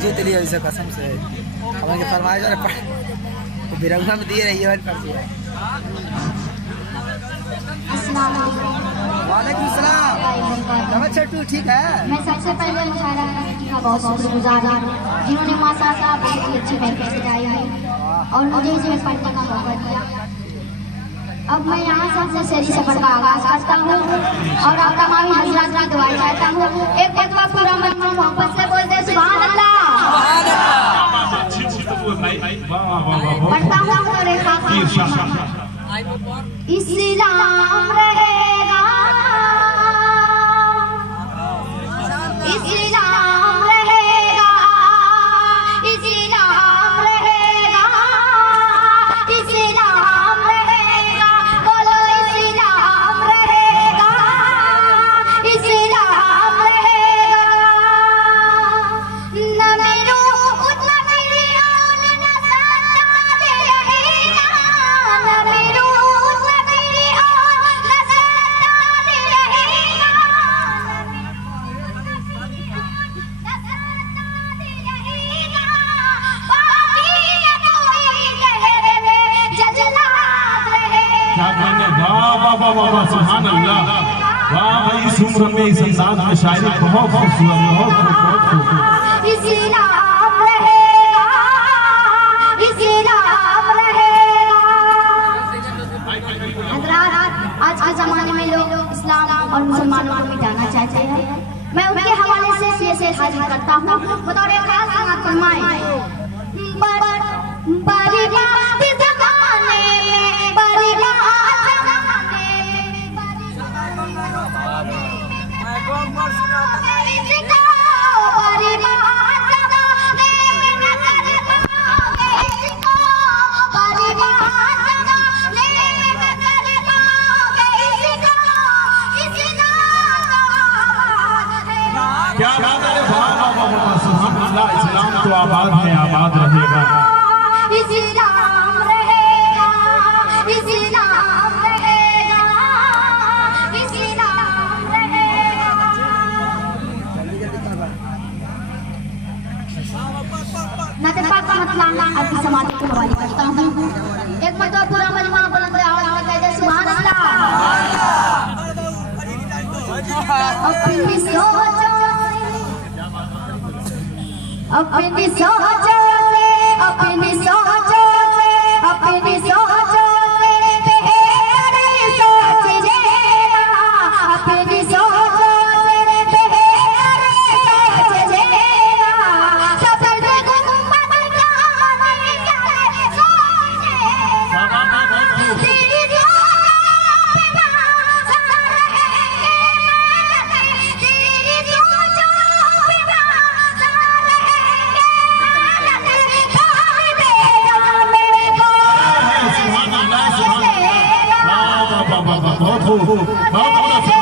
जीत लिया इसे कसम से। हमारे फरमाइश और बिरंगा में दिए रही है पर दिया। वालेकुम सलाम। नमस्ते छोटू, ठीक है? मैं सबसे पहले मुशायरा कमेटी का बहुत शुक्रगुजार हूँ जिन्होंने माशाअल्लाह बहुत ही अच्छी महफिल सजाई है और मुझे इसमें पढ़ने का मौका दिया। अब मैं यहाँ सबसे शहरी सफर का आगाज करता हूँ और आप तमाम हज़रात की दुआएं चाहता हूँ। एक मरतबा पूरा मजमा मोहब्बत से बोलते सुभान अल्लाह। पढ़ता हूँ मेरे खास इस्लाम रहेगा, इस्लाम रहेगा, इस्लाम रहेगा, इस्लाम रहेगा, बोलो इस्लाम रहेगा, इस्लाम रहेगा। न मेरू उतना मेरी आन न सत्ता दे रहेगा, न मेरू उतना मेरी आन न सत्ता दे रहेगा, सुभान अल्लाह। वाह भाई, इस उम्र में इस अंदाज में शायरी बहुत खूबसूरत, बहुत खूबसूरत। इस्लाम रहेगा, इस्लाम रहेगा। हज़रात, आज के ज़माने में लोग इस्लाम और मुसलमानों को मिटाना चाहते हैं। मैं उनके हवाले से ये हाजिर करता हूँ। बतौर खास समाअत फरमाएं। बड़ी बात ज़माने में, बड़ी बात ज़माने में, इसको बड़ी बात ज़माने में न कर पाओगे, इसको बड़ी बात ज़माने में न कर पाओगे, इसको इस्लाम क्या बात है? सुभान अल्लाह। इस्लाम तो आबाद है, आबाद रहेगा। इस्लाम रहेगा, इस्लाम रहेगा, इस्लाम रहेगा। नज़र पाक का मतलब आपकी समाधि के हवाले करता हूँ। एक मरतबा पूरा मजमा बुलंद आवाज़ में कह दे सुभान अल्लाह। अपनी सोचो, अपनी सोचो से, अपनी सोचो से, अपनी सोचो से पहले सोच लेना, अपनी सोचो से पहले सोच लेना। सफल गुम्बद का नहीं चले सोच लेना, तेरी सोचों पे ना सफल रहेंगे मैं, तेरी सोचों पे ना सफल रहेंगे। बहुत